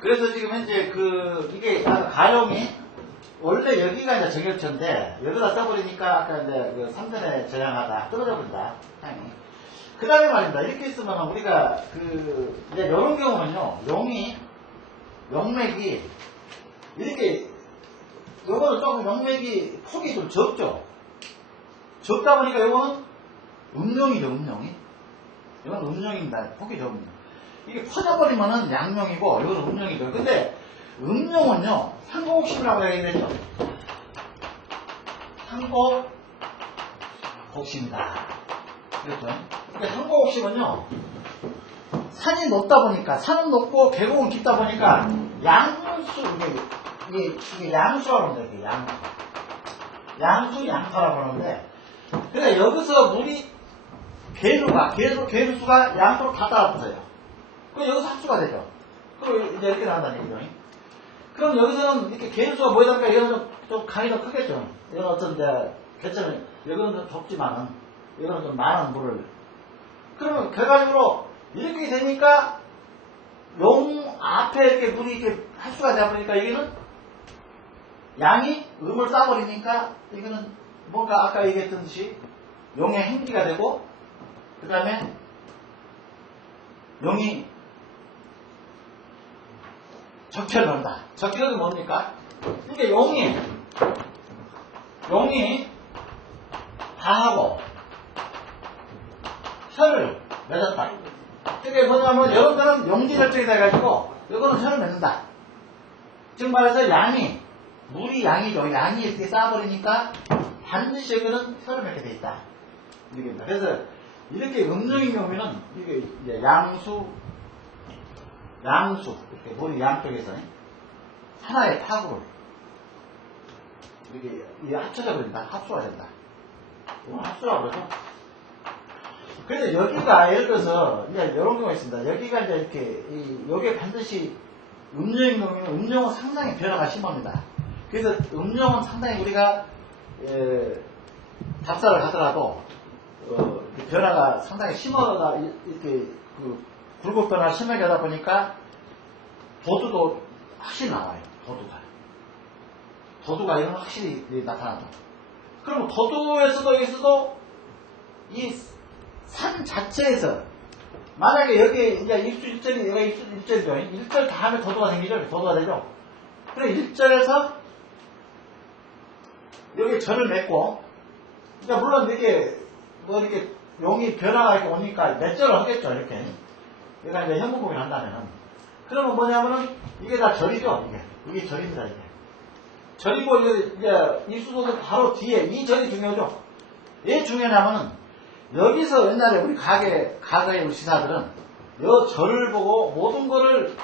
그래서 지금 현재 이게 가용이 원래 여기가 이제 정열처인데 여기다 써버리니까 아까 이제 3전에 저장하다 떨어져 버린다 향이. 그 다음에 말입니다. 이렇게 있으면 우리가 이제 이런 경우는요, 용맥이 이렇게 요거는 조금 용맥이 폭이 좀 적죠. 적다 보니까 요거는 음용이죠, 음용이. 이건 음용입니다. 폭이 적습니다. 이게 퍼져버리면은 양용이고, 이건 음용이죠. 근데 음용은요, 상고곡심이라고 얘기되죠. 상고곡심이다. 그랬죠. 그러니까 상고곡심은요, 산이 높다 보니까, 산은 높고 계곡은 깊다 보니까 양수, 이게 양수라고 하는데, 이게 양수, 양파라고 하는데, 그러니까 여기서 물이 계류수가 양수로 다 따라붙어요. 그럼 여기서 합수가 되죠. 그럼 이제 이렇게 나온다는 얘기죠. 그럼 여기서는 이렇게 계류수가 뭐에 담겨? 이거는 좀 강이 더 크겠죠. 이건 어떤 개체는, 여기는 좀 적지만은, 이거는 좀 많은 물을. 그러면 결과적으로 이렇게 되니까 용 앞에 이렇게 물이 이렇게 합수가 되어버리니까 여기는 양이 음을 싸버리니까 이거는 뭔가 아까 얘기했듯이 용의 행기가 되고, 그 다음에 용이 적혈을 한다. 적혈은 뭡니까? 그러니까 용이 다하고 혈을 맺었다. 그게 뭐냐면 이런 거는 용지결정이 돼가지고 이거는 혈을 맺는다. 즉 말해서 물이 양이죠. 양이 이렇게 쌓아버리니까 반드시 여기는 혈을 맺게 돼 있다. 이렇게입니다. 그래서 이렇게 음용인 경우에는 이게 이제 양수 이렇게 물이 양쪽에서 하나의 파구를 이게 합쳐져 버린다. 합수가 된다. 이건 합수라고 그러죠. 그래서 여기가 예를 들어서 이제 이런 경우가 있습니다. 여기가 이제 이렇게 여기에 반드시 음용인 경우에는 음용은 상당히 변화가 심합니다. 그래서 음용은 상당히 우리가 답사를 하더라도 변화가 상당히 심하다. 이렇게 굴곡 변화가 심하게 하다 보니까 도두도 확실히 나와요. 도두가 이런 확실히 나타나죠. 그럼 도두에서도 여기서도 이 산 자체에서 만약에 여기 이제 입수 1절이 여기가 입수 1절이죠. 1절 다음에 도두가 생기죠. 도두가 되죠. 그래 1절에서 여기 절을 맺고, 그러니까 물론 이렇게 용이 변화가 이렇게 오니까 몇 절을 하겠죠. 이렇게 얘가 이제 현무공이 한다면은, 그러면 뭐냐면은 이게 다 절이죠. 이게 절입니다. 이게 절이고 이제 입수도도 바로 뒤에 이 절이 중요하죠. 왜 중요하냐면은 여기서 옛날에 우리 과거의 우리 지사들은 이 절을 보고 모든 거를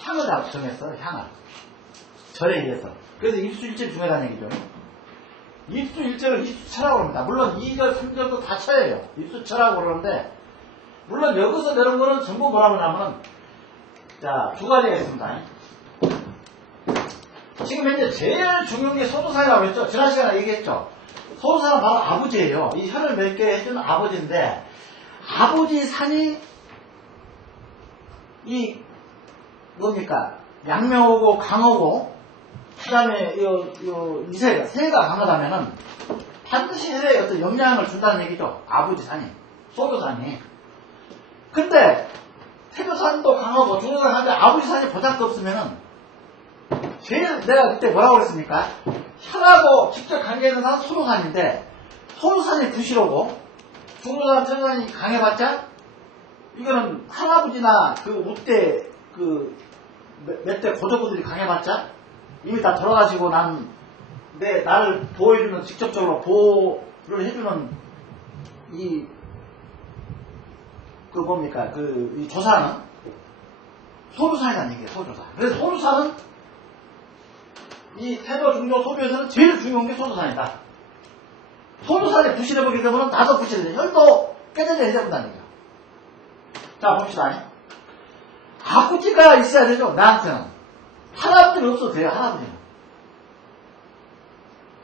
향을 정했어요. 향을 절에 의해서. 그래서 입수 1절이 중요하다는 얘기죠. 입수 1절을 입수처라고 합니다. 물론 2절, 3절도 다 쳐예요. 입수처라고 그러는데, 물론 여기서 내는 거는 전부 뭐라고 하냐면은, 자, 두 가지가 있습니다. 지금 현재 제일 중요한 게 소도산이라고 했죠. 지난 시간에 얘기했죠. 소도산은 바로 아버지예요. 이 혈을 맺게 해준 아버지인데, 아버지 산이 뭡니까? 양명하고 강하고, 그 다음에 새가 강하다면은 반드시 혈에 어떤 영향을 준다는 얘기죠. 아버지 산이. 소도산이. 근데 태교산도 강하고 중도산도 한데 아버지 산이 보잘것 없으면은 제일 내가 그때 뭐라고 그랬습니까? 혈하고 직접 관계있는 산은 소도산인데 소도산이 부실하고 중도산, 태교산이 강해봤자 이거는 할아버지나 우때 몇 대 고조부들이 강해봤자 이미 다 돌아가시고 나를 보호해주는, 직접적으로 보호를 해주는 이 조사는 소주산이라는 얘기예요. 소주산. 그래서 소주산은 이 태교, 중조, 소주에서는 제일 중요한 게 소주산이다. 소주산이 부실해버리게 되면 나도 부실해져. 혈도 깨져야 해야 된다는 얘기예요. 자, 봅시다. 아버지가 있어야 되죠. 나한테는. 할아버지는 없어도 돼요. 할아버지는.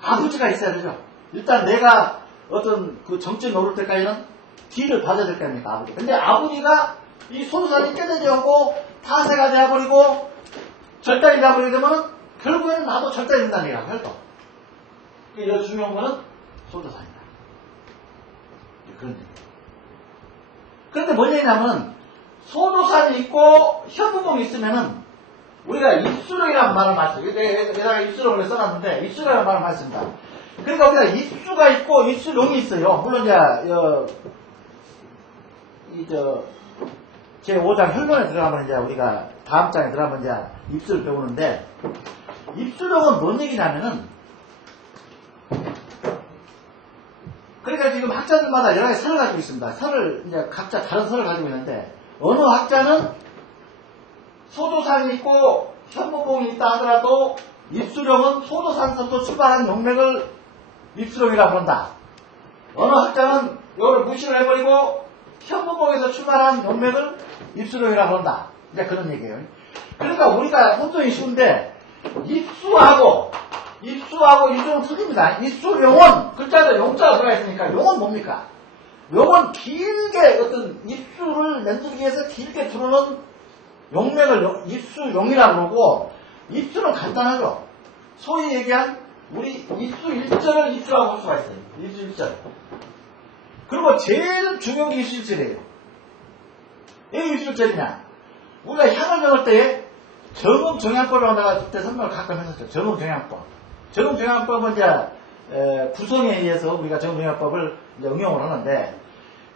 아버지가 있어야 되죠. 일단 내가 어떤 그 정점에 오를 때까지는 뒤를 봐줘야 될 거 아닙니까, 아버지. 근데 아버지가 이 소유산이 깨져지고 파쇄가 되어버리고 절단이 되어버리게 되면 결국에는 나도 절단이 된다는 얘기야, 결국. 여기 중요한 거는 소유산이다. 그런 얘기예요. 그런데 뭔 얘기냐면 소유산이 있고 현무봉이 있으면은 우리가 입수령이라는 말을 많이 써요. 내가 입수령을 써놨는데 입수령이라는 말을 많이 씁니다. 그러니까 우리가 입수가 있고 입수령이 있어요. 물론 제 5장 혈론에 들어가면 이제 우리가 다음 장에 들어가면 이제 입수를 배우는데 입수령은 뭔 얘기냐면은 그러니까 지금 학자들마다 여러 가지 설을 가지고 있습니다. 설을 이제 각자 다른 설을 가지고 있는데 어느 학자는 소조산이 있고 현무봉이 있다 하더라도 입수령은 소조산서부터 출발한 용맥을 입수령이라고 부른다. 어느 학자는 이거를 무시를 해버리고 현무봉에서 출발한 용맥을 입수령이라고 부른다. 이제 그런 얘기예요. 그러니까 우리가 혼동이 쉬운데 입수하고 입수는 틀립니다. 입수용은 글자도 용자가 들어가 있으니까 용은 뭡니까? 용은 길게 어떤 입수를 만들기 위해서 길게 두르는 용맥을 입수용이라고 그러고 입수는 간단하죠. 소위 얘기한 우리 입수 1절을 입수라고 볼 수가 있어요. 입수 1절. 그리고 제일 중요한 게 입수 1절이에요. 왜 입수 1절이냐? 우리가 향을 정할 때에 정음정향법이라고 내가 그때 설명을 가끔 했었죠. 정음정향법. 정음정향법은 이제 구성에 의해서 우리가 정음정향법을 이제 응용을 하는데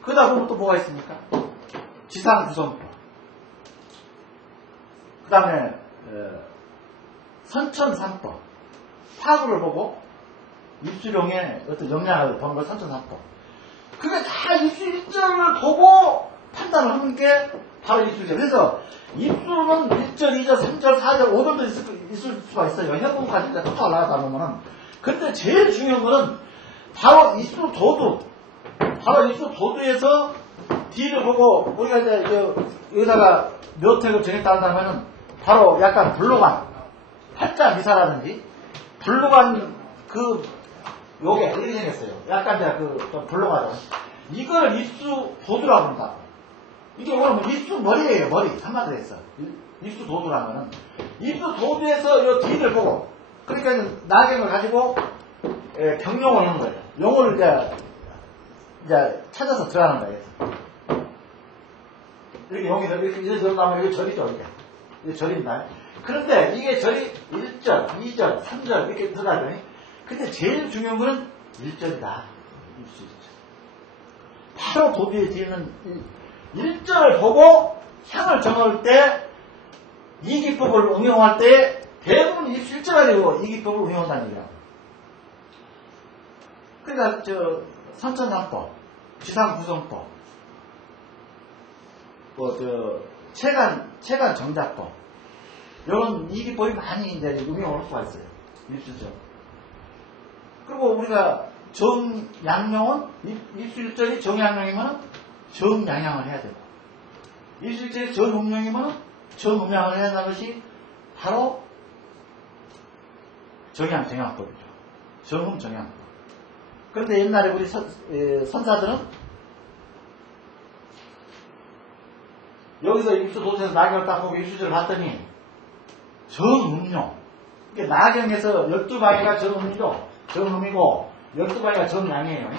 그러다 보면 또 뭐가 있습니까? 지상구성법. 그 다음에 선천삼법. 파구를 보고 입수령의 어떤 영향을 보는 걸 선천삼법. 그게 다 입수 1절을 보고 판단을 하는 게 바로 입수죠. 그래서 입수는 1절, 2절, 3절, 4절, 5절도 있을 수가 있어요. 현무까지 또 올라가다 보면은. 근데 제일 중요한 거는 바로 입수 도두. 바로 입수 도두에서 뒤를 보고 우리가 이제 여기다가 묘택을 정했다 한다면은 바로 약간 불로관, 팔자 미사라든지 불로관 요게 이렇게 생겼어요. 약간 좀 불로관은 이걸 입수 도두라고 한다. 이게 오늘 입수 머리예요, 머리. 한마디로 해서. 입수 도두라는 거는. 입수 도두에서 요 뒤를 보고, 그러니까 나경을 가지고, 병용을 하는 거예요. 용을 이제 찾아서 들어가는 거예요. 이렇게 용이 이렇게 들어가면 이게 절이죠, 이게 절입니다. 그런데 이게 절이 1절, 2절, 3절 이렇게 들어가죠. 근데 제일 중요한 거는 1절이다. 입수 1절. 바로 도두에 뒤에는 1절을 보고 향을 정할 때 이 기법을 응용할 때 대부분 입수 1절 가지고 이 기법을 응용한다는 얘기야. 그러니까 선천삼법, 지상구성법, 체간 정자법 이런 이 기법이 많이 이제 응용을 할 수가 있어요. 입수죠. 그리고 우리가 정양용은 입수 1절이 정양용이면 정양양을 해야 되고 입수 1절이 정음양이면 정음양을 해야 하는 것이 바로 정양법이죠. 정양법. 그런데 옛날에 우리 선사들은 여기서 입수 도서에서 나경을 딱 보고 입수절을 봤더니 정음용. 그러니까 나경에서 12방위가 정음이죠. 정음이고 12방위가 정양이에요.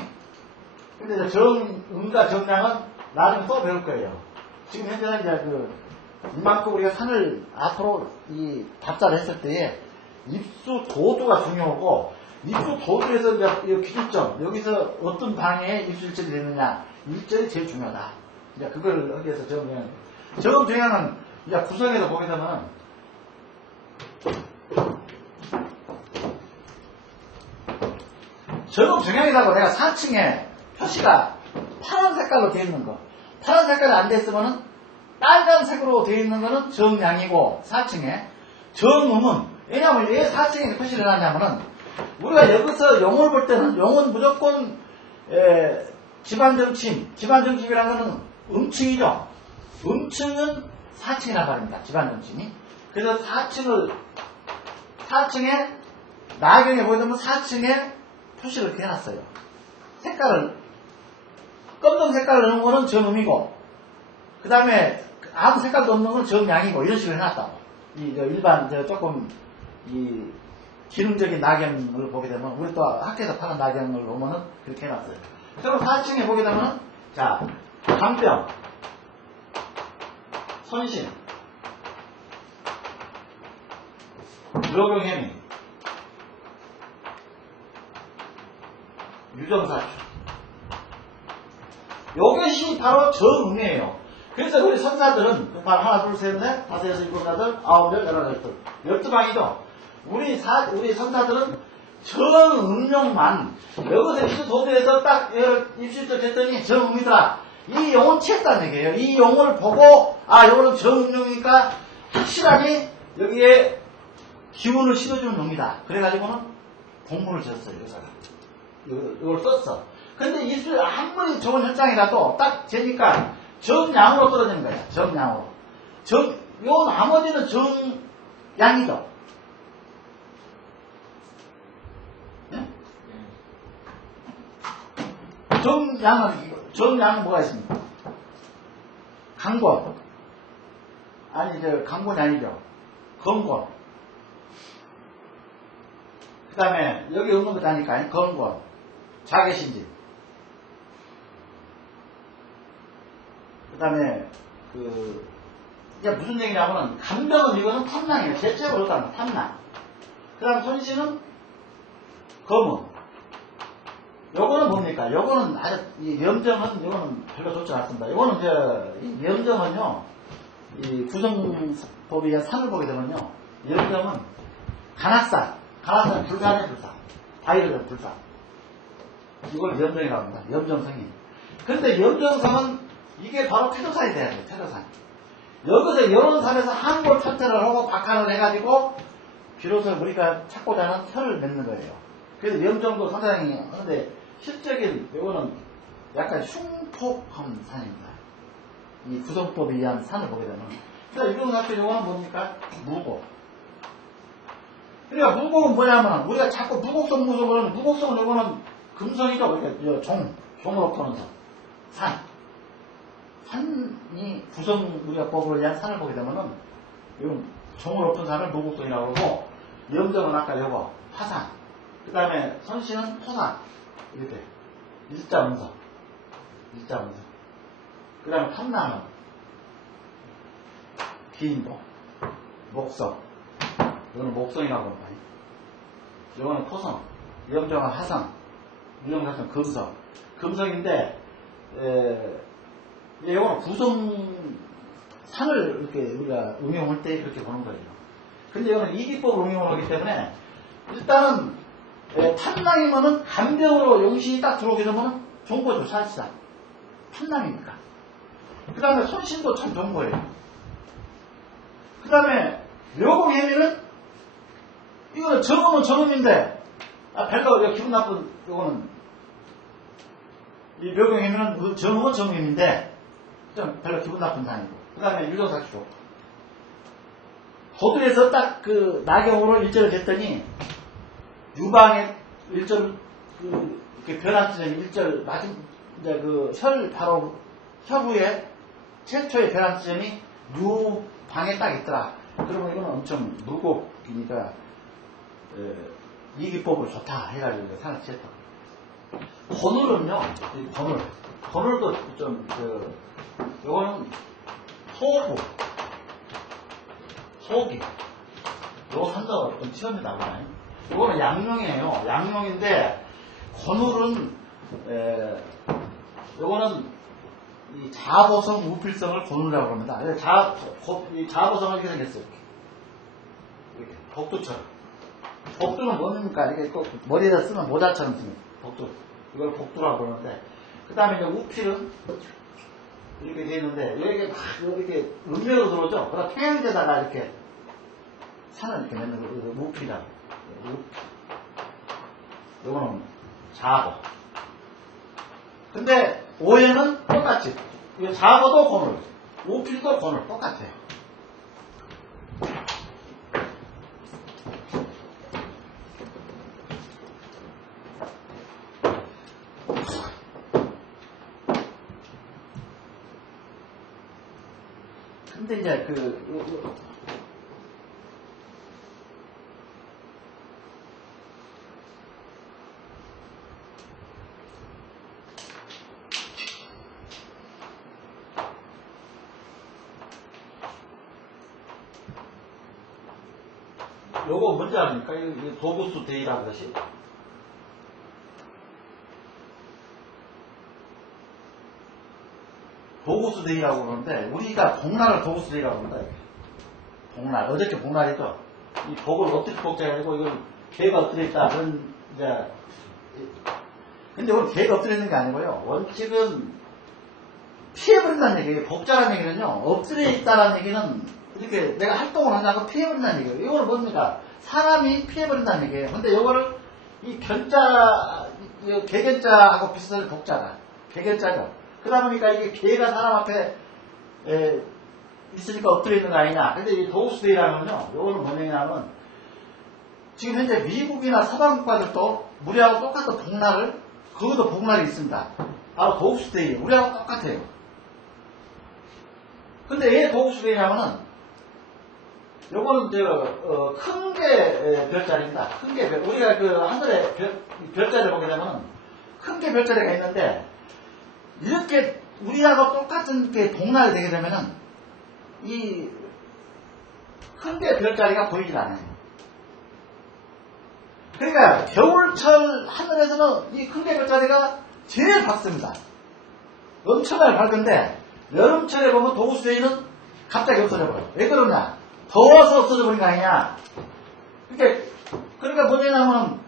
근데 정음과 정양은 나중에 또 배울 거예요. 지금 현재는 이제 이만큼 우리가 산을 앞으로 이 답사를 했을 때에 입수 도두가 중요하고 입수 도두에서 이제 이 기준점 여기서 어떤 방향에 입수 1절이 되느냐 1절이 제일 중요하다. 이제 그걸 하기 위해서 정음정양은 이제 구성에서 보게 되면 정음정양이라고 내가 4층에 표시가 파란 색깔로 되어 있는 거. 파란 색깔이 안 됐으면은 빨간색으로 되어 있는 거는 정양이고 4층에 정음은 왜냐하면 왜 4층에 표시를 하냐면은 우리가 여기서 용을 볼 때는 용은 무조건 집안정침이라는 거는 음층이죠. 음층은 4층이란 말입니다. 집안 중심이. 그래서 4층에 나경에 보이면 4층에 표시를 이렇게 해놨어요. 색깔을 검정 색깔을 넣은 거는 정음이고 그 다음에 아무 색깔도 없는 건 정양이고 이런 식으로 해놨다고. 일반 조금 이 기능적인 낙엽을 보게 되면 우리 또 학교에서 파는 낙엽을 보면은 그렇게 해놨어요. 그럼 4층에 보게 되면은 자 강병, 선신, 묘경해미, 유정사주. 요것이 바로 정음이에요. 그래서 우리 선사들은 하나, 둘, 셋, 넷, 다섯, 여섯, 일곱, 여덟, 아홉, 열, 열한, 열둘 12방이죠. 우리 선사들은 정음용만 여기서 입시 도대에서 딱 입시적 했더니 정음이더라. 이 용은 채했다는 얘기예요. 이 용을 보고 요거는 정음용이니까 확실하게 여기에 기운을 실어주는 용이다. 그래가지고는 공문을 줬어요. 여기다가 이걸 썼어. 근데 입술 아무리 좋은 현장이라도 딱 재니까 정양으로 떨어지는 거야. 정양으로. 요 나머지는 정양이죠. 네? 정양은 뭐가 있습니까? 강권. 강권이 아니죠. 건권. 그 다음에 여기 없는 것도 아니까 건권. 자개신진. 그 다음에 이게 무슨 얘기냐면은 감병은 이거는 탐낭이에요. 대체로 그렇다면 탐낭. 그 다음 손신은 검은. 요거는 뭡니까? 요거는 이 염정은 요거는 별로 좋지 않습니다. 요거는 이 염정은요, 이 구성법이 산을 보게 되면요, 염정은 간악산, 불가의 불사, 바이러전 불사. 이걸 염정이라고 합니다. 염정성이. 근데 염정성은 이게 바로 태도산이 돼야 돼요. 태도산. 여기서 이런 산에서 한골 탈퇴를 하고 박한을 해가지고 비로소 우리가 찾고자 하는 혈을 맺는 거예요. 그래서 염정도 상당히 하는데 실적인 이거는 약간 흉폭한 산입니다. 이 구성법에 의한 산을 보게 되면. 그래서 유경사표 이거는 뭡니까? 무곡. 그러니까 무곡은 뭐냐면 우리가 자꾸 무곡성은 이거는 금성이죠. 그러니까 종으로 터는 산. 산이 우리가 법으로 의한 산을 보게 되면은 이건 종으로 엎은 산을 무곡성이라고 그러고 염정은 아까 요거 화산. 그 다음에 선신은 토산. 이렇게 일자문서. 그 다음에 탐나는 기인도, 목성. 이거는 목성이라고 합니다. 이거는 토성, 염정은 화성, 유정사선 금성. 금성인데 이거는 구성산을 이렇게 우리가 응용할 때 그렇게 보는 거예요. 근데 이거는 이기법을 응용을 하기 때문에 일단은 탐낭이면은 감병으로 용신이 딱 들어오게 되면은 좋은 거죠, 사실상. 탐낭이니까. 그 다음에 손신도 참 좋은 거예요. 그 다음에 묘공해미는 이거는 정음은 정음인데 별로 기분 나쁜 이거는 이 묘공해미는 정음은 정음인데 좀 별로 기분 나쁜 산이고. 그 다음에 유정사주도 호두에서 딱 나경으로 일절을 했더니 유방에 일절 이렇게 변한 지점이 일절 맞은 이제 혈 후에 최초의 변한 지점이 유방에 딱 있더라. 그러면 이거는 엄청 무곡이니까 이기법을 좋다 해가지고 산을 지었다. 권울은요, 권울도 좀 요거는 소기. 요거 산다고 좀 시험이 나오나요? 요거는 양용이에요. 양용인데, 권울은, 요거는 이 자보성 우필성을 권울이라고 합니다. 이 자보성은 이렇게 생겼어요. 이렇게. 복두처럼. 복두는 뭡니까? 이게 꼭 머리에다 쓰는 모자처럼 생겼어요. 복두. 이걸 복두라고 그러는데, 그 다음에 이제 우필은 이렇게 되어 있는데, 여기에 막 이렇게 음력으로 들어오죠? 그다음 태양제다가 이렇게 산을 이렇게 맺는 거, 우필이라고. 요거는 자보. 근데 오해는 똑같이. 자보도 권울, 우필도 권울 똑같아요. 근데 이제 요거 뭔지 아닙니까? 이 도구수 대이라는 것이. 도구수 대이라고 그러는데, 우리가 복날을 도구수 대이라고 그런다. 복날. 어저께 복날이죠? 이 복을 어떻게 복제해가지고, 이걸 개가 엎드려 있다. 그런, 이제, 근데 오늘 개가 엎드려 있는 게 아니고요. 원칙은 피해버린다는 얘기예요. 복자라는 얘기는요, 엎드려 있다라는 얘기는, 이렇게 내가 활동을 하자고 피해버린다는 얘기예요. 이거는 뭡니까? 사람이 피해버린다는 얘기예요. 근데 이거를, 이 견자, 개견자하고 비슷한 복자가. 개견자죠. 그러다 보니까 이게 개가 사람 앞에, 있으니까 엎드려 있는 거 아니냐. 근데 이 도구수대이라는 건요, 요거는 뭐냐면, 지금 현재 미국이나 서방 국가들도 우리하고 똑같은 복날을, 거기도 복날이 있습니다. 바로 도구수대이에요. 우리하고 똑같아요. 근데 왜 도구수대이냐면은, 요거는 큰 게 별자리입니다. 큰 게 별, 우리가 그 한글에 별자리를 보게 되면은, 큰 게 별자리가 있는데, 이렇게 우리하고 똑같은 게 복날이 되게 되면은, 이 큰 게 별자리가 보이질 않아요. 그러니까 겨울철 하늘에서는 이 큰 게 별자리가 제일 밝습니다. 엄청나게 밝은데 여름철에 보면 도구수대이는 갑자기 없어져 버려요. 왜 그러냐? 더워서 없어져 버린 거 아니냐? 그러니까 뭐냐면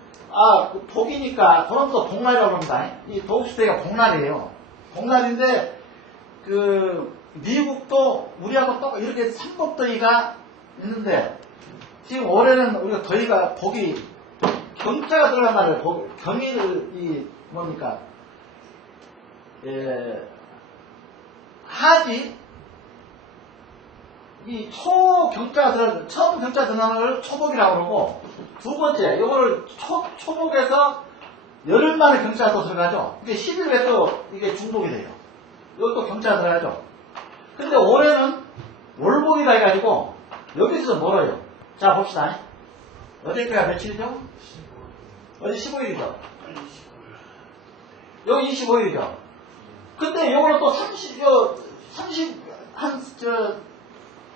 복이니까 그건 또 복날이라고 합니다. 이 도구수대이가 복날이에요. 복날인데 미국도 우리하고 또 이렇게 삼복더위가 있는데 지금 올해는 우리가 더위가 복이 경자가 들어간 말이에요. 경의를 뭡니까? 하지 이 초경자가 들어간 처음 경자 들어간 걸 초복이라고 그러고 두 번째 요거를 초복에서 열흘 만에 경자가 또 들어가죠. 이게 10일에 또 이게 중복이 돼요. 이것도 경자가 들어가죠. 근데 올해는 월복이라 해가지고 여기서 멀어요. 자 봅시다. 어저께가 며칠이죠? 어제 15일이죠? 여기 25일이죠? 근데 요거는 또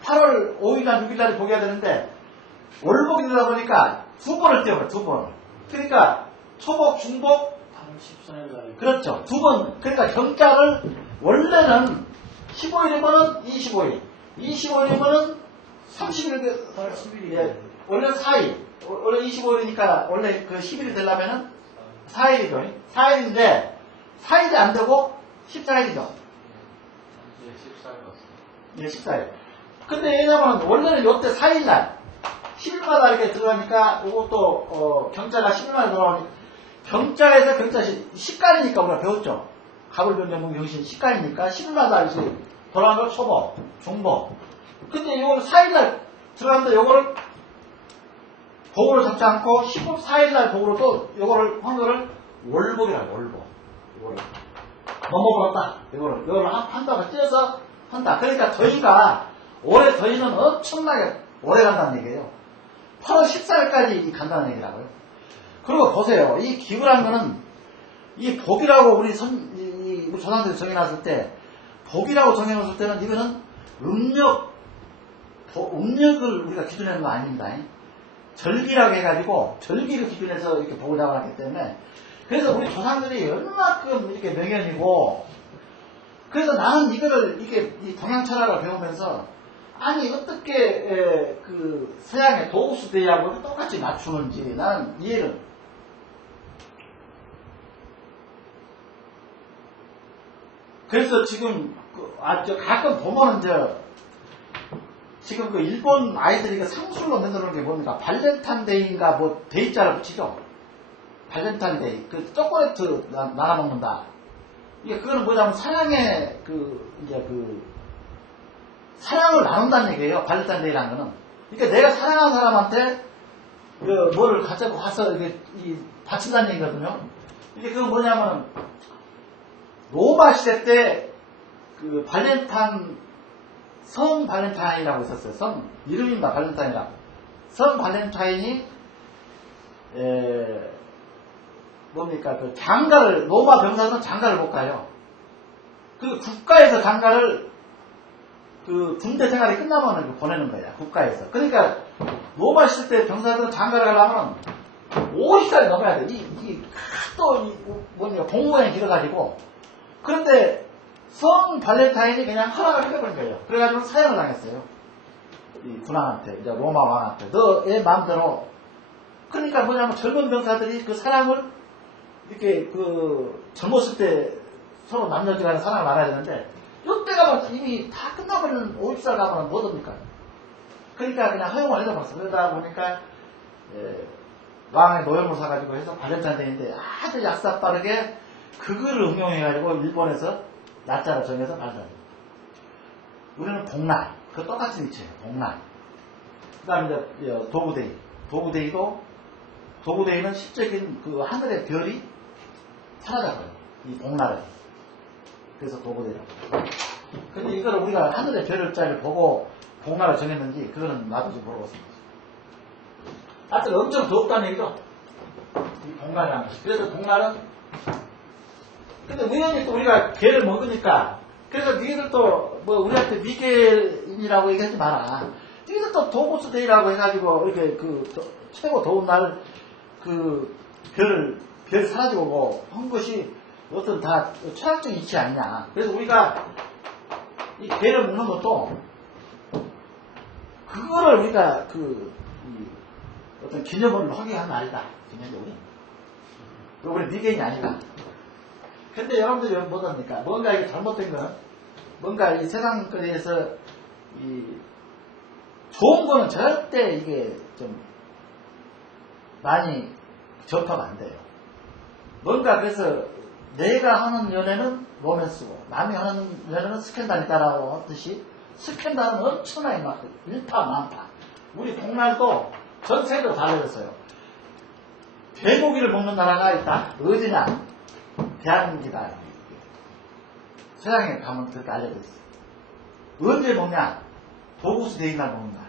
8월 5일날 6일날에 보게 되는데 월복이다 보니까 두 번을 띄워요. 두 번. 그러니까 초복, 중복 8월 14일날 그렇죠. 두 번. 그러니까 경자를 원래는 15일이면은 25일, 25일이면은 30일, 8월 10일이 예, 원래는 4일. 원래 25일이니까 원래 그 10일이 되려면은 4일이죠. 4일인데 4일이 안 되고 14일이죠. 예, 14일 맞습니다. 예, 14일. 근데 왜냐면 원래는 요때 4일날 10일마다 이렇게 들어가니까 이것도 경자가 10일마다 들어가니까 경자에서 경자 식간이니까 우리가 배웠죠. 가불변경문 경신 식간이니까 10일마다 이제 돌아가는 걸 초복, 중복. 근데 이거를 4일날 들어갔는데 요거를 복으로 잡지 않고 14일날 복으로 또 요거를 환거를 월복이라고 월복. 이거를 넘어버렸다. 이거를 한다고 띄어서 한다. 그러니까 더위가 올해 더위는 엄청나게 오래 간다는 얘기예요. 8월 14일까지 간다는 얘기라고요. 그리고 보세요. 이 기후라는 거는 이 복이라고 우리 조상들이 정해놨을 때 복이라고 정해놨을 때는 이거는 음력을 우리가 기준하는 거 아닙니다. 절기라고 해가지고 절기를 기준해서 이렇게 복을 잡아놨기 때문에 그래서 우리 조상들이 얼마큼 이렇게 명연이고 그래서 나는 이거를 이 동양 철학을 배우면서 아니 어떻게 그 서양의 도구수대하고 똑같이 맞추는지 나는 이해를 그래서 지금 가끔 보면은 지금 그 일본 아이들이 상술로 만들어놓은 게 뭡니까? 발렌타인데이인가 뭐 데이자를 붙이죠. 발렌타인데이 그 초콜릿 나눠 먹는다. 이게 그거는 뭐냐면 사랑의 사랑을 나눈다는 얘기예요. 발렌타인데이라는 거는. 그러니까 내가 사랑하는 사람한테 뭐를 가지고 가서 이게 바친다는 얘기거든요. 이게 그건 뭐냐면은 로마 시대 때 그 발렌타인 성 발렌타인이라고 있었어요. 성 이름인가 발렌타인이라고. 성 발렌타인이 뭡니까 그 장가를 로마 병사들은 장가를 못 가요. 그 국가에서 장가를 그 군대 생활이 끝나면 보내는 거야. 국가에서. 그러니까 로마 있을 때 병사들은 장가를 가려면 50살이 넘어야 돼. 또 뭐냐 공무원이 길어가지고. 그런데 성 발렌타인이 그냥 허락을 해버린 거예요. 그래가지고 사형을 당했어요. 이 군왕한테, 이제 로마 왕한테. 너의 마음대로. 그러니까 뭐냐면 젊은 병사들이 그 사랑을 이렇게 그 젊었을 때 서로 남녀지간에 사랑을 나눠야 되는데 이때가 이미 다 끝나버리는 50살 가면 못 옵니까? 그러니까 그냥 허용을 해줘봤어. 그러다 보니까 왕의 노염을 사가지고 해서 발렌타인데이인데 아주 약사 빠르게 그거를 응용해가지고 일본에서 날짜를 정해서 발전. 우리는 복날. 그 똑같은 위치예요. 복날. 그 다음에 이제 도구데이. 도구데이는 시적인 그 하늘의 별이 사라져요. 이 복날은. 그래서 도구데이라고. 근데 이거를 우리가 하늘의 별자를 보고 복날을 정했는지 그거는 나도 좀 모르겠습니다. 하여튼 엄청 덥다는 얘기죠. 이 복날이라는 것이. 그래서 복날은 근데 우연히 또 우리가 개를 먹으니까 그래서 니들도 뭐 우리한테 미개인이라고 얘기하지 마라. 니들도 도구스 데이라고 해가지고 이렇게 그 최고 더운 날 그 별 사라지고 한 것이 어떤 다 철학적인 이치 아니냐. 그래서 우리가 이 개를 먹는 것도 그거를 우리가 어떤 기념으로 하게 하는 날이다. 기념적으로. 우리 미개인이 아니다. 근데 여러분들이 뭐합니까? 뭔가 이게 잘못된 거는 뭔가 이 세상거리에서 이 좋은 거는 절대 이게 좀 많이 접하가 안 돼요. 뭔가 그래서 내가 하는 연애는 로맨스고 남이 하는 연애는 스캔들이다라고 하듯이 스캔들은 엄청나게 막 일파만파. 우리 복날도 전 세계로 다 알려졌어요. 돼고기를 먹는 나라가 있다. 어디냐? 대한민국이다. 세상에 가면 그렇게 알려져 있어. 언제 먹냐? 도구스 데이 날 먹는다.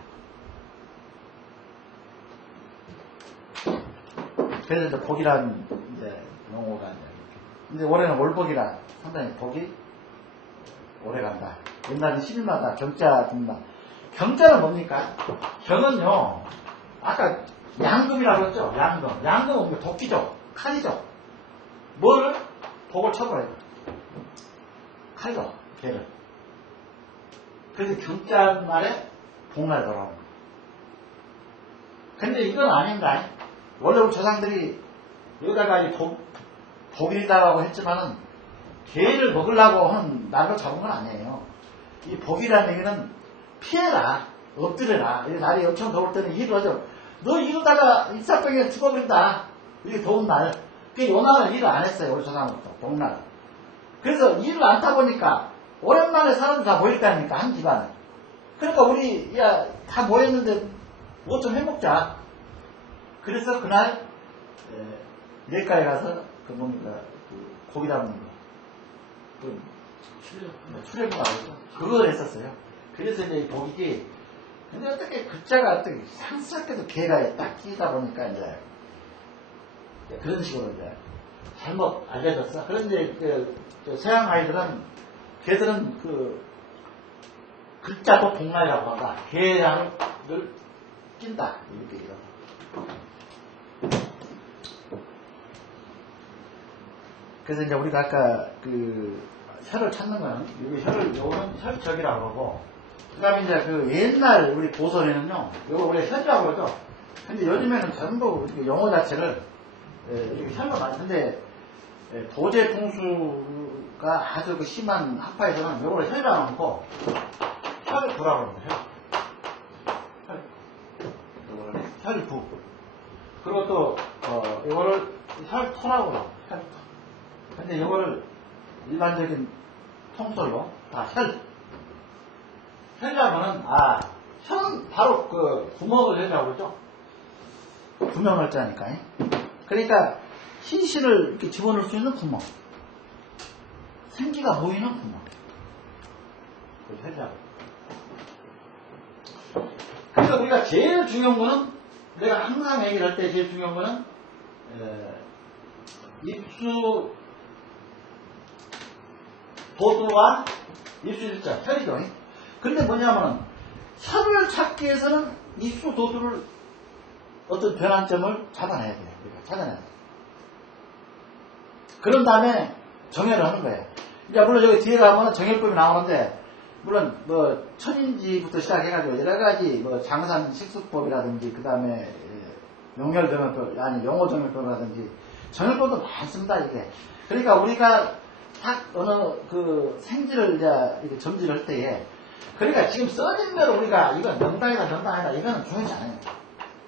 그래서 이제 복이라는 이제 용어가 이제 근데 올해는 월복이라 상당히 복이 오래 간다. 옛날에 10일마다 경자 듭니다. 경자는 뭡니까? 경은요, 아까 양금이라고 했죠? 양금. 양금은 도끼죠? 칼이죠? 뭘? 복을 쳐버려요. 칼로, 개를. 그래서 경자 말에 복날 돌아옵니다. 근데 이건 아닌가? 원래 우리 조상들이 여기다가 이 복이라고 했지만은 개를 먹으려고 하는 날로 잡은 건 아니에요. 이 복이라는 얘기는 피해라, 엎드려라. 이 날이 엄청 더울 때는 일을 하죠. 너 이러다가 일사병에 죽어버린다. 이게 더운 날. 그 요날은 일을 안 했어요. 우리 조상부터 복날. 그래서 일을 안 타보니까 오랜만에 사람들 다 모였다니까 한 집안에. 그러니까 우리 다 모였는데 뭐 좀 해먹자. 그래서 그날 내과에 가서 그 고기 잡는 거. 출애굽하고 그걸 했었어요. 그래서 이제 이 복이 근데 어떻게 글자가 어떻게 상스럽게도 개가 딱 끼다 보니까 이제 그런 식으로 이제 잘못 알려졌어. 그런데 그 서양 아이들은 걔들은 그 글자도 복날이라고 한다. 개를 낀다. 이렇게 이런. 그래서 이제 우리가 아까 그 혀를 찾는 거는 요거는 혈적이라고 하고 그 다음에 이제 그 옛날 우리 고설에는요 요거 원래 혈이라고 그러죠. 근데 요즘에는 전부 용어 자체를 이렇게 혈로 만드는데 도제 풍수가 아주 그 심한 학파에서는 요거를 혈이라고 하고 혈구라고 합니다. 요거를 혈구. 그리고 또 요거를 혈토라고 합니다. 혈토. 근데 이거를 일반적인 통설로 다 혈이라면은 혈은 바로 그 구멍을 혈이라고 그러죠. 구멍을 짜니까. 그러니까 신신을 이렇게 집어넣을 수 있는 구멍, 생기가 보이는 구멍. 그 혈이라고. 그래서 우리가 제일 중요한 거는, 내가 항상 얘기를 할 때 제일 중요한 거는, 입수 도두와 입수 일자, 혈이죠. 근데 뭐냐면은, 혈을 찾기 위해서는 입수 도두를 어떤 변환점을 잡아내야 돼요. 우리가 찾아내야 돼요. 그런 다음에 정혈을 하는 거예요. 그러니까 물론 여기 뒤에 가면은 정혈법이 나오는데, 물론 뭐 천인지부터 시작해가지고 여러 가지 뭐 장산 식수법이라든지 그 다음에 용혈정혈법 아니 용호정혈법이라든지 정혈법도 많습니다 이게. 그러니까 우리가 딱 어느 그 생지를 이제 이렇게 점지를 할 때에, 그러니까 지금 써진 대로 우리가 이건 명당이다 명당이다 이거는 중요하지 않아요.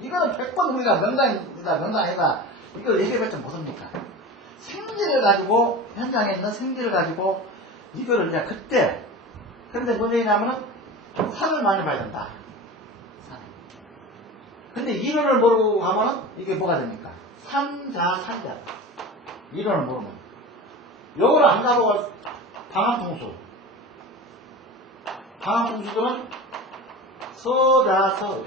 이거는 100번 우리가 명당이다 명당이다 이걸 얘기해봤자 못합니까? 생지를 가지고 현장에 있는 생지를 가지고 이거를 이제 그때. 근데 문제냐면은 산을 많이 봐야 된다. 산. 근데 이론을 모르고 가면은 이게 뭐가 됩니까? 산자 산자. 이론을 모르면. 요거를 안 가고 방황통수. 방황통수들은 서자서.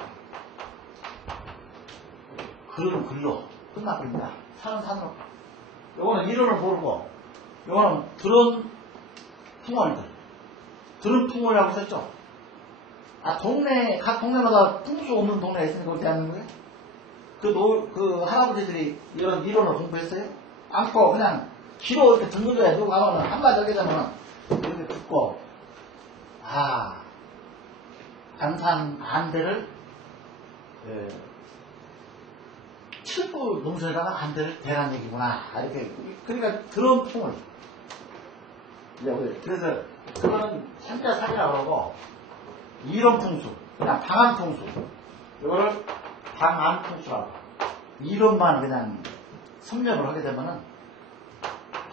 글은 글로 끝나버립니다. 산은 산으로. 요거는 이론을 모르고, 요거는 들은 풍월들. 들은 풍월이라고 썼죠? 각 동네마다 풍수 없는 동네가 있으니까 그렇게 하는 거예요? 그 할아버지들이 이런 이론을 공부했어요? 않고 그냥 귀로 이렇게 듣는 거예요. 누구 가면은 한마디 하게 되면은 이렇게 듣고, 안산 안대를, 칠부 농소에다가 안대를 대란 얘기구나. 이렇게. 그러니까 들은 풍월. 그래서 그거는 산자 산이라고 그러고, 이론풍수, 그냥 방안풍수, 이거를 방안풍수라고. 이론만 그냥 섭렵을 하게 되면은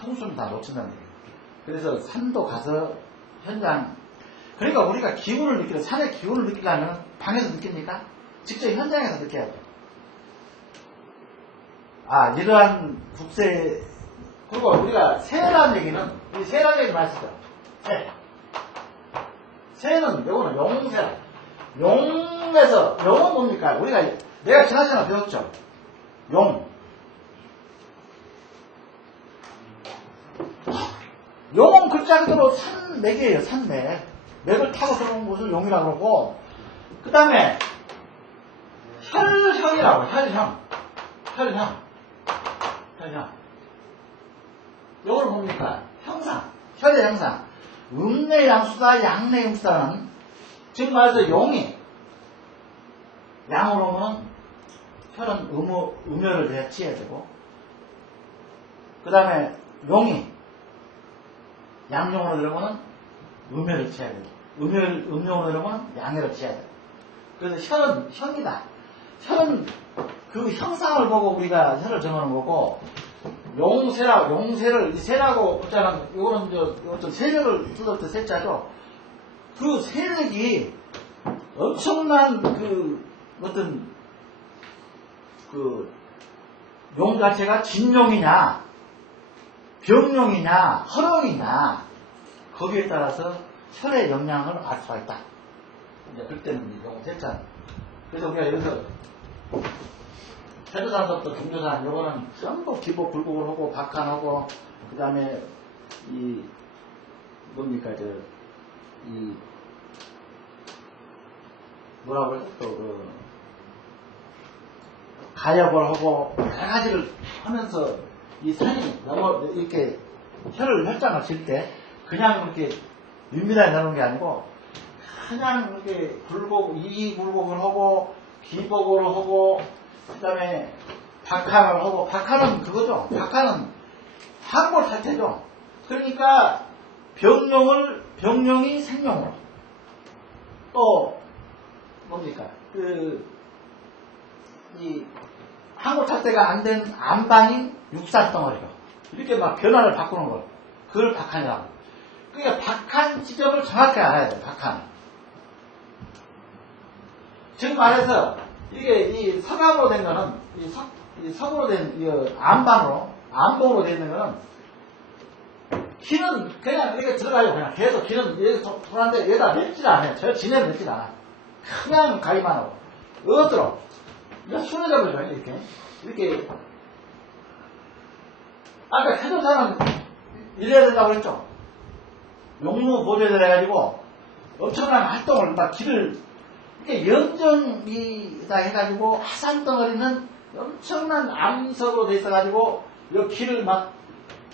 풍수는 다 놓친다는 얘기예요. 그래서 산도 가서 현장, 그러니까 우리가 기운을 느끼려, 산의 기운을 느끼려면 방에서 느낍니까? 직접 현장에서 느껴야 돼요. 이러한 국세, 그리고 우리가 새라는 얘기는, 이 새라는 얘기 많이 쓰죠. 새. 새는, 요거는 용새라. 용에서, 용은 뭡니까? 내가 지난번에 배웠죠? 용. 용은 글자 그대로 산맥이에요, 산맥. 맥을 타고 들어온 곳을 용이라고 그러고, 그 다음에, 혈형이라고, 혈형. 요걸 뭡니까? 형상. 혈의 형상. 음내양수다, 양내음수다는, 즉 말해서 용이, 양으로 오면 혈은 음혈을 취해야 되고, 그 다음에 용이, 양용으로 들어오면 음혈을 취해야 되고, 음용으로 들어오면 양혈을 취해야 되고. 그래서 혈은 형이다. 혈은 그 형상을 보고 우리가 혈을 정하는 거고, 용세를, 이 세라고 붙자는, 이거는 어떤 세력을 뜯을 때 세자죠. 그 세력이 엄청난 용 자체가 진용이냐, 병용이냐, 허령이냐, 거기에 따라서 혈의 영향을 알 수가 있다. 이제 그때는 용 세자. 그래서 우리가 여기서 세조산부터 중조산, 요거는 전부 기복 굴곡을 하고, 박한하고, 그 다음에, 뭐라고 그러죠? 가역을 하고, 여러 가지를 하면서, 이 산이 이렇게 혈장을 칠 때, 그냥 이렇게 밋밋하게 나오는 게 아니고, 그냥 이렇게 굴곡을 하고, 기복을 하고, 그 다음에 박한을 하고, 박한은 그거죠. 박한은 항골 탈퇴죠. 그러니까 병용이 생명으로, 또 뭡니까? 이 항골 탈퇴가 안 된 안방인 육산 덩어리로 이렇게 막 변화를 바꾸는 걸, 그걸 박한이라고. 그러니까 박한 지점을 정확히 알아야 돼요. 박한. 즉 말해서 이게 이 서감으로 된 거는, 이 석으로 된, 안봉으로 되어 있는 거는, 기는 그냥 이렇게 들어가요. 그냥 계속 기는 여기서 돌아는데 여기다 맺질 않아요. 저 진해를 맺질 않아요. 그냥 가위만 하고 어들어 손에 잡아줘요. 이렇게 아까 해조사는 이래야 된다고 그랬죠. 용무 보조를 해가지고 엄청난 활동을 막 길을 이렇게 연정이다 해가지고 화산덩어리는 엄청난 암석으로 돼 있어가지고 이 길을 막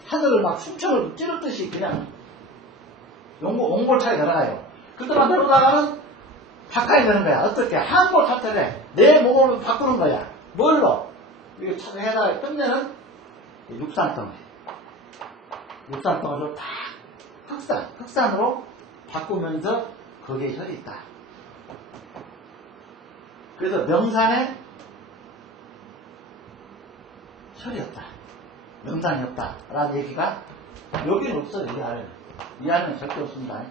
하늘을 막 숨처럼 찌르듯이 그냥 옹골차게 들어가요. 그때만 들어가면 바꿔야 되는 거야. 어떻게 한골 차트래 내 몸을 바꾸는 거야. 뭘로? 이거 해다가 끝내는 육산덩어리로 다 흑산으로 바꾸면서 거기에 혈이 있다. 그래서 명산에 혈이 없다. 명산이 없다. 라는 얘기가 여기는 없어요. 이 아래는 절대 없습니다.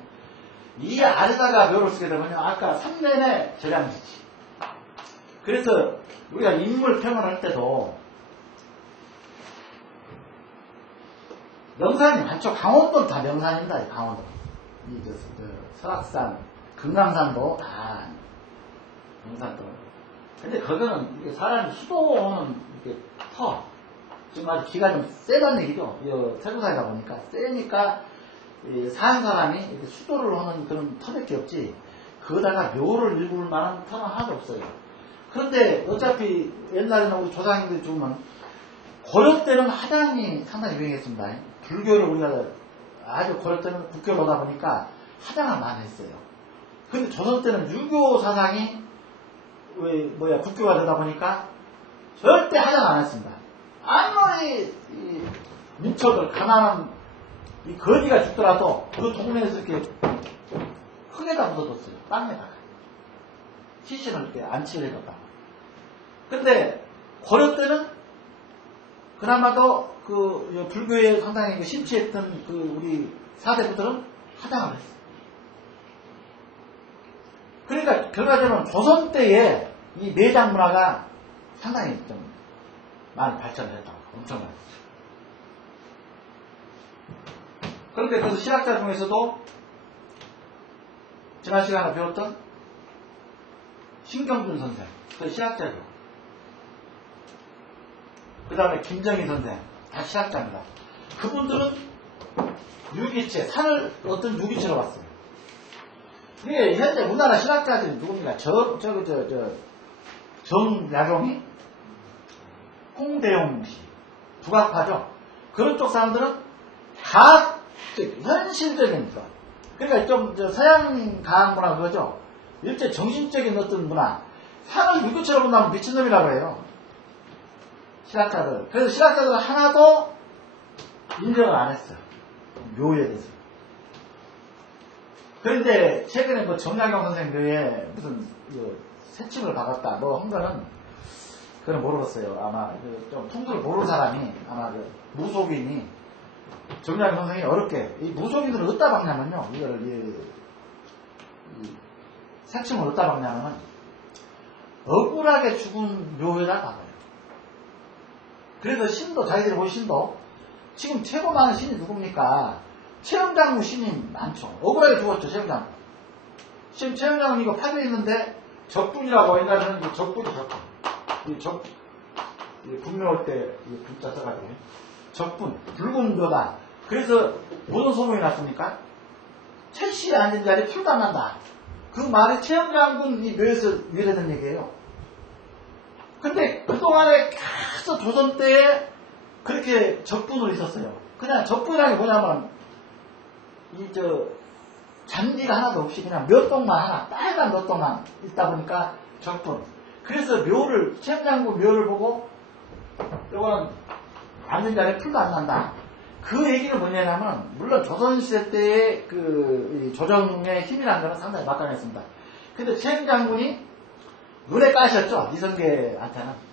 이 아래다가 묘를 쓰게 되면 아까 3년의 재량지지. 그래서 우리가 인물 평을 때도 명산이 많죠. 강원도는 다 명산입니다. 강원도. 설악산, 금강산도 다 명산도. 근데 거기는 이게 사람이 수도는 이렇게 터. 지금 아주 기가 좀 세다는 얘기죠. 태국사이다 보니까. 세니까 사는 사람이 이렇게 수도를 하는 그런 터밖에 없지. 거기다가 묘를 일구를 만한 터는 하나도 없어요. 그런데 어차피 옛날에는 우리 조상님들이 죽으면 고려 때는 화장이 상당히 유행했습니다. 불교를 우리가 아주 고려 때는 국교를 오다 보니까 화장을 많이 했어요. 근데 조선 때는 유교 사상이 국교가 되다 보니까 절대 화장 안 했습니다. 아무리 민첩을 가난한 이 거지가 죽더라도 그 동네에서 이렇게 흙에다 묻어뒀어요. 땅에다가 시신을 이렇게 안치를 해뒀다. 근데 고려 때는 그나마도 그 불교에 상당히 심취했던 그 우리 사대부들은 화장을 했어요. 그러니까 결과적으로는 조선 때에 이 매장 문화가 상당히 좀 많이 발전을 했다고. 엄청나게. 그런데 그 신학자 중에서도 지난 시간에 배웠던 신경준 선생, 그 신학자죠. 그 다음에 김정희 선생, 다 신학자입니다. 그분들은 유기체, 산을 어떤 유기체로 봤어요. 이게 현재 우리나라 신학자들이 누굽니까? 정야경이, 홍대용 씨, 북악파죠. 그런 쪽 사람들은 다 현실적인 것. 그러니까 좀 서양 가학 문화 그거죠. 일제 정신적인 어떤 문화. 산을 유기체로 본다면 미친놈이라고 해요. 신학자들. 그래서 신학자들은 하나도 인정을 안 했어요. 묘에 대해서. 그런데 최근에 뭐 정약용 선생 묘에 무슨 새침을 박았다 뭐 한 거는 그건 모르겠어요. 아마 좀 통수를 모르는 사람이 아마 무속인이 정약용 선생이 어렵게 이 무속인들을 어디다 박냐면요. 이거를 새침을 어디다 박냐면은 억울하게 죽은 묘에다 박아요. 그래서 신도 자기들이 본 신도 지금 최고 많은 신이 누굽니까? 최영장구 신이 많죠. 억울하게 죽었죠. 최영장구. 지금 최영장은 이거 파져 있는데 적분이라고 옛날에는 적분이 적분. 분묘할 때 분자 써가지고 적분, 붉은 묘다. 그래서 무슨 소문이 났습니까? 최씨에 앉은 자리에 풀도 안 난다. 그 말이 최영장군 이 묘에서 유래된 얘기예요. 근데 그동안에 계속 조선 때에 그렇게 적분으로 있었어요. 그냥 적분이라는 게 뭐냐면 잔디가 하나도 없이 그냥 몇 동만 하나, 빨간 몇 동만 있다 보니까 적분. 그래서 최영장군 묘를 보고 이거는 앉은 자리에 풀도 안 난다. 그 얘기는 뭐냐면 물론 조선시대 때의 그 조정의 힘이라는 것은 상당히 막강했습니다. 근데 최영장군이 눈에 까셨죠? 이성계한테는.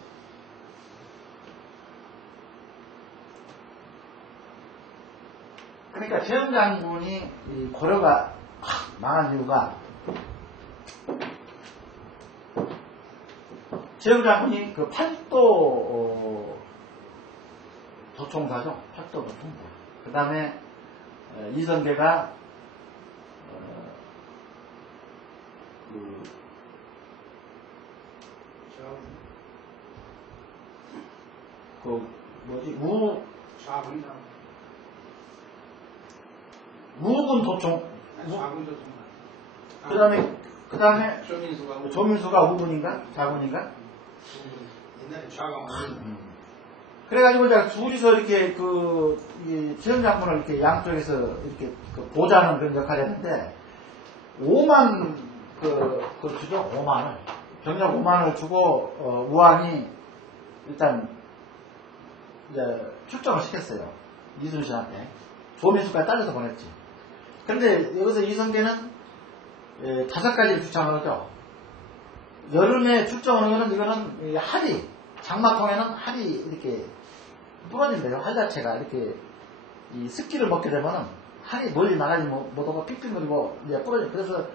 그러니까 최영장군이 고려가 망한 이유가 최영장군이 그 팔도 도총사죠. 팔도 도총사. 그 다음에 이성계가 좌분전. 우분 도총. 좌분전. 그 다음에 조민수가 조민수가 우분인가? 자분인가? 옛날에 좌가 많이. 그래가지고 이제 둘이서 이렇게 이 최영장군을 이렇게 양쪽에서 이렇게 보좌하는 그런 역할을 했는데 5만 주죠. 5만을 병력 5만을 주고 우왕이 일단 이제 출정을 시켰어요. 이순신한테 조민수까지 딸려서 보냈지. 그런데 여기서 이성계는 5가지를 주창을 하죠. 여름에 출정하는 거는 이거는 할이 장마통에는 할이 이렇게 부러진대요. 할 자체가 이렇게 이 습기를 먹게 되면은 할이 멀리 나가지 못하고 픽픽거리고 이제 부러져. 그래서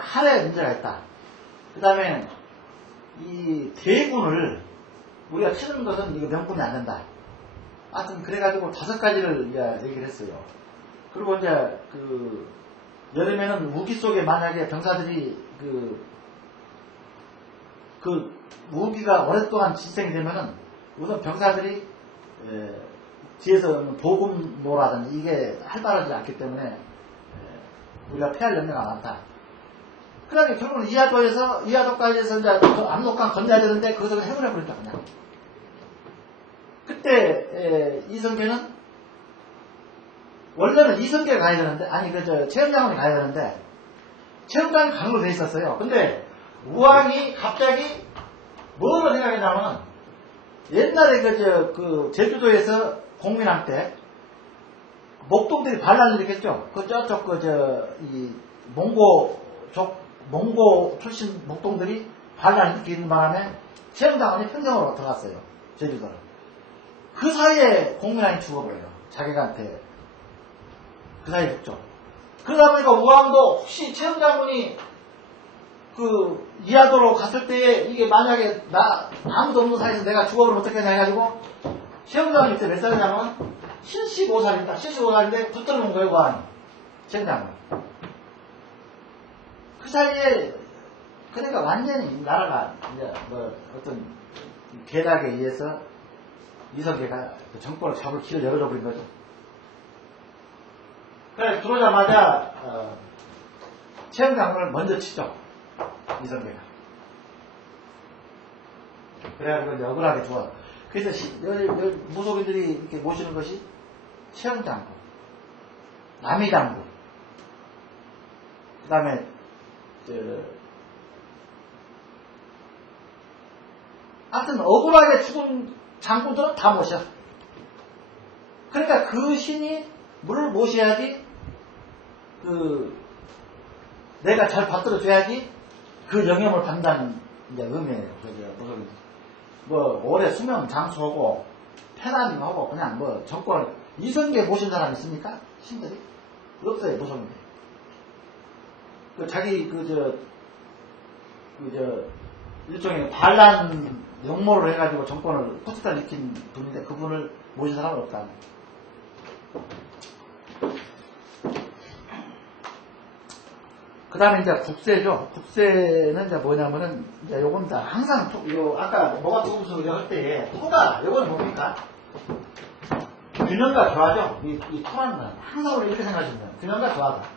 할에 문제가 있다. 그 다음에 이 대군을 우리가 치는 것은 이거 명분이 안 된다. 하여튼 그래가지고 5가지를 이제 얘기를 했어요. 그리고 이제 여름에는 우기 속에 만약에 병사들이 우기가 오랫동안 진생이 되면은 우선 병사들이 뒤에서 보금노라든지 이게 활발하지 않기 때문에 우리가 패할 염려가 많다. 그러니까 결국은 이하도까지 해서 이제 압록강 건너야 되는데 그것을 해버려 버렸다 그냥. 그때 이성계는 원래는 이성계가 가야 되는데 최영장군이 가야 되는데 최영장이 가는 걸로 돼 있었어요. 근데 우왕이 갑자기 뭐를 생각했냐면 옛날에 제주도에서 공민왕 때 목동들이 반란을 일으켰죠. 저쪽 이 몽고 출신 목동들이 반란을 일으키는 바람에 최영장군이 평정으로 들어갔어요. 제주도를. 그 사이에 공민왕이 죽어버려요. 자기한테. 그 사이에 죽죠. 그러다 보니까 우왕도 혹시 최영장군이 이하도로 갔을 때에 이게 만약에 아무도 없는 사이에서 내가 죽어버리면 어떡하냐 해가지고 최영장군이 그때 몇 살이냐면 75살입니다. 75살인데 붙들어 놓은 거예요. 우왕이. 최영장군. 그 사이에 그러니까 완전히 나라가 이제 어떤 계략에 의해서 이성계가 정권을 잡을 길을 열어줘 버린 거죠. 그래 들어오자마자 최영장군을 먼저 치죠. 이성계가. 그래가지고 이제 억울하게 죽어. 그래서 무속인들이 이렇게 모시는 것이 최영장군, 남이장군, 그 다음에 하여튼 억울하게 죽은 장군들은 다 모셔. 그러니까 그 신이 물 모셔야지 내가 잘 받들어줘야지 그 영향을 받는다는 이제 의미예요. 오래 수명 장수하고 패단하고 그냥 정권 이성계 모신 사람 있습니까? 신들이 없어요. 무속인데. 자기 일종의 반란 역모를 해가지고 정권을 쿠데타 일으킨 분인데 그분을 모신 사람은 없다. 그 다음에 이제 국세죠. 국세는 이제 뭐냐면은, 이제 요건 이제 항상, 아까 뭐가 토금수 할 때에, 토가, 요거는 뭡니까? 균형과 조화죠. 이 토라는 건 항상 우리 이렇게 생각하시면 돼요. 균형과 조화다.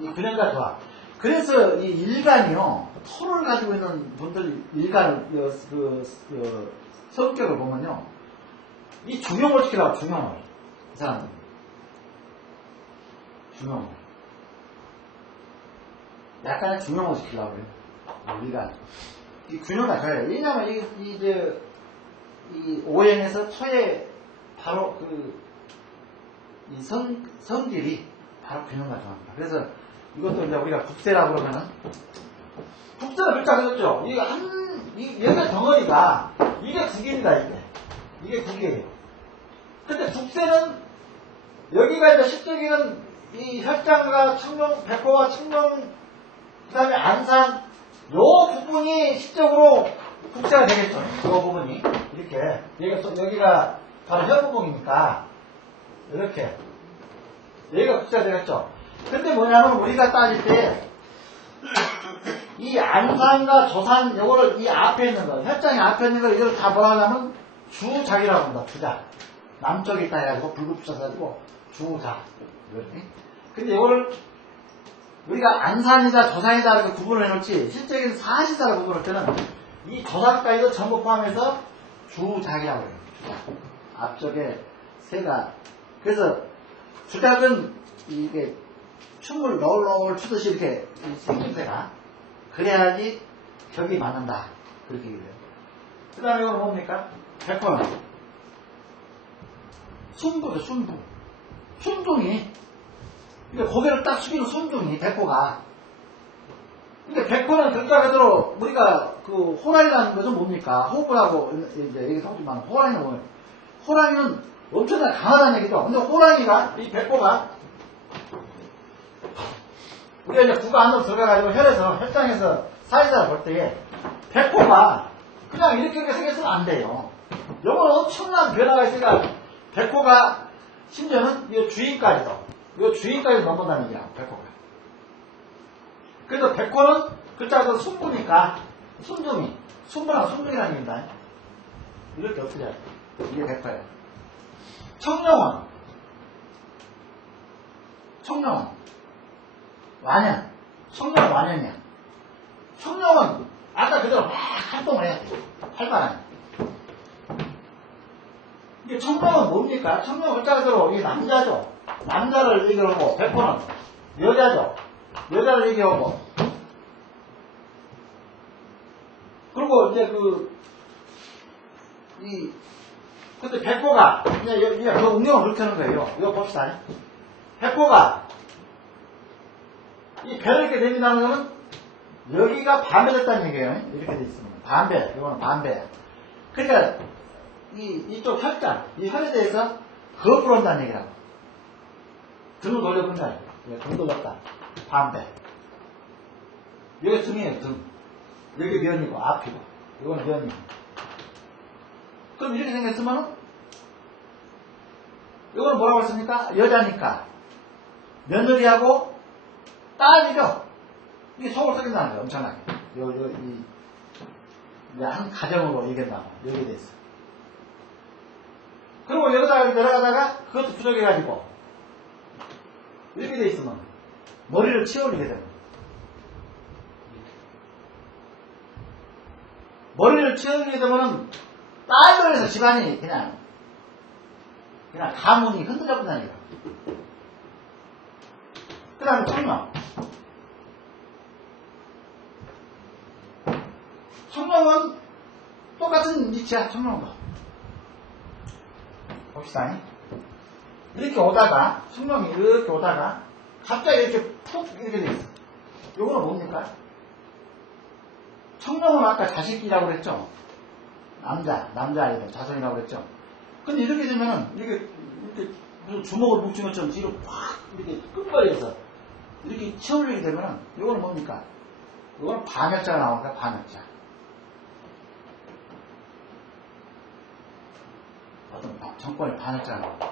이 균형과 조화. 그래서 이 일간이요, 토를 가지고 있는 분들, 일간, 성격을 보면요, 이 중용을 시키라고, 중용을. 이 사람들. 중용을. 약간의 중용을 시키려고 해요. 우리가. 이 균형을 가져야 돼요. 왜냐면 이 오행에서 토에 바로 이 성질이 바로 균형을 가져갑니다. 그래서 이것도 이제 우리가 국세라고 그러면은, 국세를 그렇게 하셨죠? 얘가 덩어리가, 이게 국입니다, 이게. 이게 국이에요. 근데 국세는, 여기가 이제 십적이는 이 혈장과 청룡, 백호와 청룡, 그 다음에 안산, 요 부분이 시적으로 국세가 되겠죠. 요 부분이. 이렇게. 여기가 바로 혈부분이니까, 이렇게. 여기가 국세가 되겠죠. 근데 뭐냐면 우리가 따질 때, 이 안산과 조산, 요거를 이 앞에 있는 거, 혈장이 앞에 있는 거, 이걸 다 뭐라 하냐면, 주작이라고 합니다. 주작. 남쪽에 있다 해가지고 불구 붙여가지고 주작. 근데 이거를 우리가 안산이다 조산이다 이렇게 구분을 해놓지 실제적인 사실사를 구분할 때는 이 조상까지도 전부 포함해서 주작이라고 해요. 주작. 앞쪽에 새가. 그래서 주작은 이게 춤을 너울너울 추듯이 이렇게 생김새가 그래야지 격이 맞는다. 그렇게 얘기해요. 그 다음에 이건 뭡니까? 백호는 순부죠. 순부. 순둥이. 그러니까 고개를 딱 숙이는 순둥이 백호가. 그러니까 백호는 글자 그대로 우리가 그 호랑이라는 것은 뭡니까? 호구라고 이제 여기서 하지만 호랑이는 뭐예요? 호랑이는 엄청나게 강하다는 얘기죠. 근데 호랑이가 이 백호가 우리가 이제 구가 안으로 들어가가지고 혈장에서 사이사를 볼 때에 백호가 그냥 이렇게 생겼으면 안 돼요. 요건 엄청난 변화가 있으니까 백호가 심지어는 이 주인까지도 넘어다니는 얘기야. 백호가. 그래서 백호는 글자에서 순부니까 순둥이. 순부랑 순둥이라는 얘기입니다. 이렇게 어떻게 해요? 이게 백호예요. 청룡은 완연. 청룡은 완연이야. 청룡은 아까 그대로 막 활동을 해야 돼. 활발하게. 이게 청룡은 뭡니까? 청룡은 글자 그대로 이게 남자죠. 남자를 얘기하고 백호는 여자죠. 여자를 얘기하고 그리고 이제 근데 백호가 그냥 그 응용을 그렇게 하는 거예요. 이거 봅시다. 백호가 이 배를 이렇게 내민다는 거는 여기가 반배됐다는 얘기예요. 이렇게 돼 있습니다. 반배. 이거는 반배. 그러니까 이쪽 혈장, 이 혈에 대해서 거꾸로 한다는 얘기라고. 등을 돌려본다. 등 돌렸다. 반배. 여기 등이에요. 등. 여기 면이고 앞이고. 이거는 면이고. 그럼 이렇게 생겼으면 이거는 뭐라고 했습니까? 여자니까 며느리하고 딸이죠. 이게 속을 썩인다는 거예요. 엄청나게. 이제 한 가정으로 얘기한다고. 여기에 대해서. 그리고 여기다가 내려가다가 그것도 부족해가지고 이렇게 돼 있으면 머리를 치워올리게 됩니다. 머리를 치워올리게 되면은 딸로 해서 집안이 그냥 가문이 흔들려 본다는 얘기야. 그 다음에 청룡. 청룡은 똑같은 위치야. 청룡도. 봅시다. 이렇게 오다가 청룡이 이렇게 오다가 갑자기 이렇게 푹 이렇게 돼 있어. 요거는 뭡니까? 청룡은 아까 자식이라고 그랬죠. 남자아이들 자손이라고 그랬죠. 근데 이렇게 되면은 이렇게 무슨 주먹을 묵힌 것처럼 뒤로 확 이렇게 끝발려서 이렇게 치워올리게 되면은 요거는 뭡니까? 요거는 반역자가 나오니까 반역자. 어떤 정권의 반역자가 나옵니다.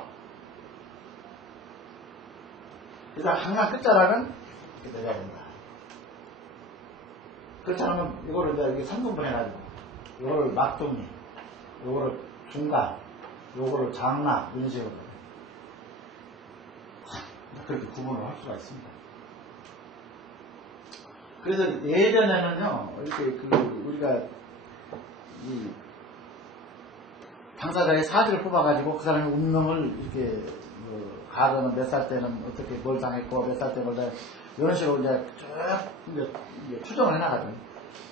그래서 항상 끝자락은 이렇게 내려야 된다. 그렇지 않으면 이거를 이제 이렇게 3분분 해가지고 이거를 막둥이, 이거를 중간, 요거를 장남 이런 식으로 그렇게 구분을 할 수가 있습니다. 그래서 예전에는요 이렇게 우리가 이 당사자의 사지를 뽑아가지고 그 사람의 운명을 이렇게 가거는 몇 살 때는 어떻게 뭘 당했고 몇 살 때 뭘 당했고 이런 식으로 이제 쭉 추정을 해나가거든요.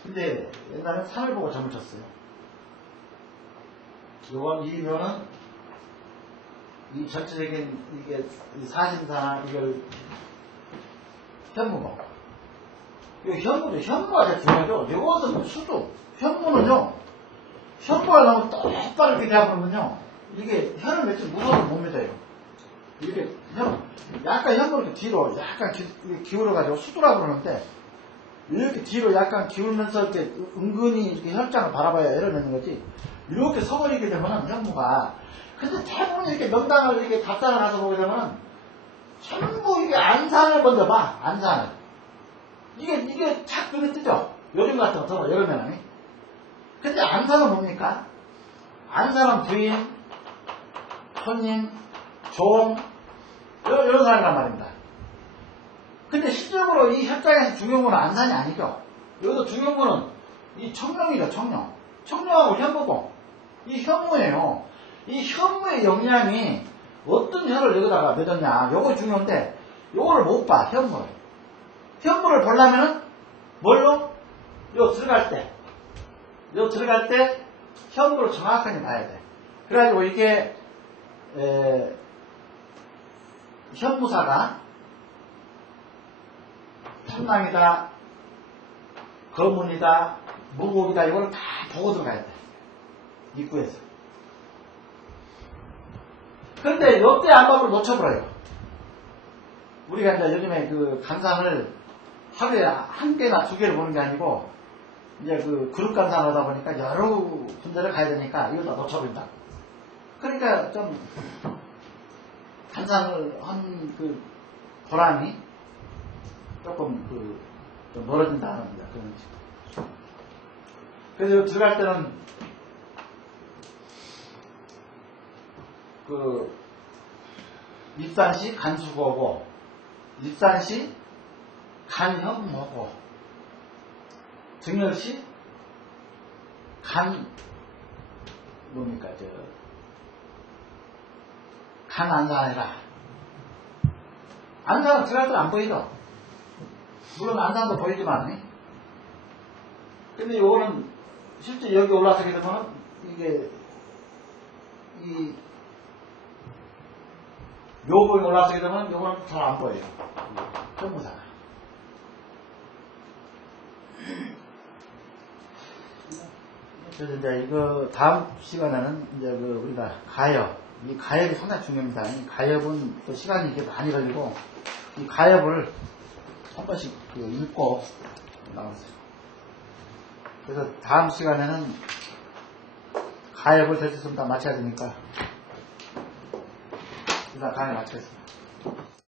근데 옛날에 산을 보고 점을 쳤어요. 이 묘는 이 전체적인 이게 이 사신사나 이걸 현무고 현무가 제일 중요하죠. 이것은 수도 현무는요 현무가 너무 똑바로 이렇게 잡으면요 이게 혀를 맺지 무서워서 못 맺어요. 이렇게 약간 현무를 이렇게 뒤로 약간 기울여가지고 수두라고 그러는데 이렇게 뒤로 약간 기울면서 이렇게 은근히 이렇게 혈장을 바라봐야 애를 맺는 거지. 이렇게 서버리게 되면은 현무가. 근데 대부분 이렇게 명당을 이렇게 답산을 가서 보게 되면은 전부 이게 안산을 먼저 봐. 안산을. 이게 착 눈에 뜨죠. 요즘 같은 거 여름에는. 근데 안산은 뭡니까? 안사는 부인, 손님, 종, 이런 사람이란 말입니다. 근데 실적으로 이 협장에서 중용구는 안산이 아니죠. 여기서 중용구는 이 청룡이죠, 청룡. 청룡하고 현무고. 이 현무예요. 이 현무의 영향이 어떤 혀를 여기다가 맺었냐. 요거 중요한데, 요거를 못 봐, 현무를. 현무를 보려면은, 뭘로? 요 들어갈 때, 현무를 정확하게 봐야 돼. 그래가지고 이게, 현무사가, 탐낭이다, 거문이다, 무곡이다, 이걸 다 보고 들어가야 돼. 입구에서. 그런데 역대 안밥을 놓쳐버려요. 우리가 이제 요즘에 그 간상을 하루에 한 개나 두 개를 보는 게 아니고, 이제 그 그룹 간상을 하다 보니까 여러 군데를 가야 되니까 이걸 다 놓쳐버린다. 그러니까 좀, 간상을 한 그 보람이 조금 좀 멀어진다는 그런 식으로. 그래서 들어갈 때는 입산시 간수고고, 입산시 간현모고, 증열시 간안산이라. 안산은 들어갈 때는 안 보이죠? 물론 안산도 보이지만, 근데 요거는 실제 여기 올라서게 되면 이게 이 묘봉에 올라서게 되면 요거는 잘 안 보여요. 현무사가. 그래서 이제 이거 다음 시간에는 이제 우리가 가엽, 이 가엽이 상당히 중요합니다. 이 가엽은 또 시간이 이렇게 많이 걸리고, 이 가엽을 한 번씩 읽고 나왔어요. 그래서 다음 시간에는 가엽을 대충 다 마쳐야 되니까 일단 강의 마치겠습니다.